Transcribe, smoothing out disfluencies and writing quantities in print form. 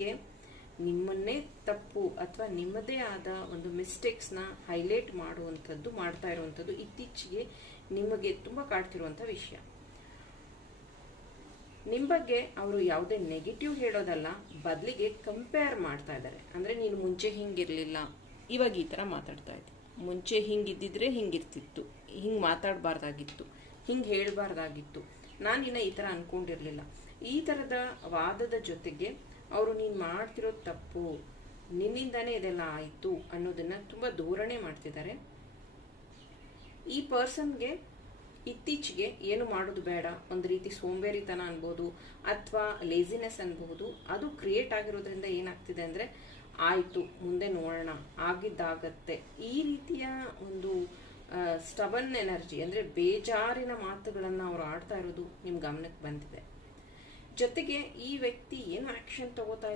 ಗೆ ನಿಮ್ಮನ್ನೇ ತಪ್ಪು ಅಥವಾ ನಿಮ್ಮದೇ ಆದ ಒಂದು ಮಿಸ್ಟೇಕ್ಸ್ನ ಹೈಲೈಟ್ ಮಾಡುವಂಥದ್ದು ಮಾಡ್ತಾ ಇರುವಂಥದ್ದು ಇತ್ತೀಚೆಗೆ ನಿಮಗೆ ತುಂಬ ಕಾಡ್ತಿರುವಂಥ ವಿಷಯ. ನಿಮ್ಮ ಬಗ್ಗೆ ಅವರು ಯಾವುದೇ ನೆಗೆಟಿವ್ ಹೇಳೋದಲ್ಲ, ಬದಲಿಗೆ ಕಂಪೇರ್ ಮಾಡ್ತಾ ಇದ್ದಾರೆ. ಅಂದರೆ ನೀನು ಮುಂಚೆ ಹಿಂಗಿರಲಿಲ್ಲ, ಇವಾಗ ಈ ಥರ ಮಾತಾಡ್ತಾ ಇದ್ದೆ, ಮುಂಚೆ ಹಿಂಗಿದ್ದಿದ್ರೆ ಹಿಂಗಿರ್ತಿತ್ತು, ಹಿಂಗೆ ಮಾತಾಡಬಾರ್ದಾಗಿತ್ತು, ಹಿಂಗೆ ಹೇಳಬಾರ್ದಾಗಿತ್ತು, ನಾನಿನ್ನ ಈ ಥರ ಅಂದ್ಕೊಂಡಿರಲಿಲ್ಲ. ಈ ಥರದ ವಾದದ ಜೊತೆಗೆ ಅವರು ನೀನು ಮಾಡ್ತಿರೋ ತಪ್ಪು, ನಿನ್ನಿಂದಾನೇ ಇದೆಲ್ಲ ಆಯಿತು ಅನ್ನೋದನ್ನು ತುಂಬ ಧೋರಣೆ ಮಾಡ್ತಿದ್ದಾರೆ. ಈ ಪರ್ಸನ್ಗೆ ಇತ್ತೀಚೆಗೆ ಏನು ಮಾಡೋದು ಬೇಡ, ಒಂದು ರೀತಿ ಸೋಂಬೇರಿತನ ಅನ್ಬೋದು ಅಥವಾ ಲೇಸಿನೆಸ್ ಅನ್ಬಹುದು, ಅದು ಕ್ರಿಯೇಟ್ ಆಗಿರೋದ್ರಿಂದ ಏನಾಗ್ತಿದೆ ಅಂದರೆ ಆಯಿತು ಮುಂದೆ ನೋಡೋಣ, ಆಗಿದ್ದಾಗತ್ತೆ, ಈ ರೀತಿಯ ಒಂದು ಸ್ಟಬನ್ ಎನರ್ಜಿ ಅಂದರೆ ಬೇಜಾರಿನ ಮಾತುಗಳನ್ನು ಅವರು ಆಡ್ತಾ ಇರೋದು ನಿಮ್ಮ ಗಮನಕ್ಕೆ ಬಂದಿದೆ. ಜೊತೆಗೆ ಈ ವ್ಯಕ್ತಿ ಏನು ಆ್ಯಕ್ಷನ್ ತಗೋತಾ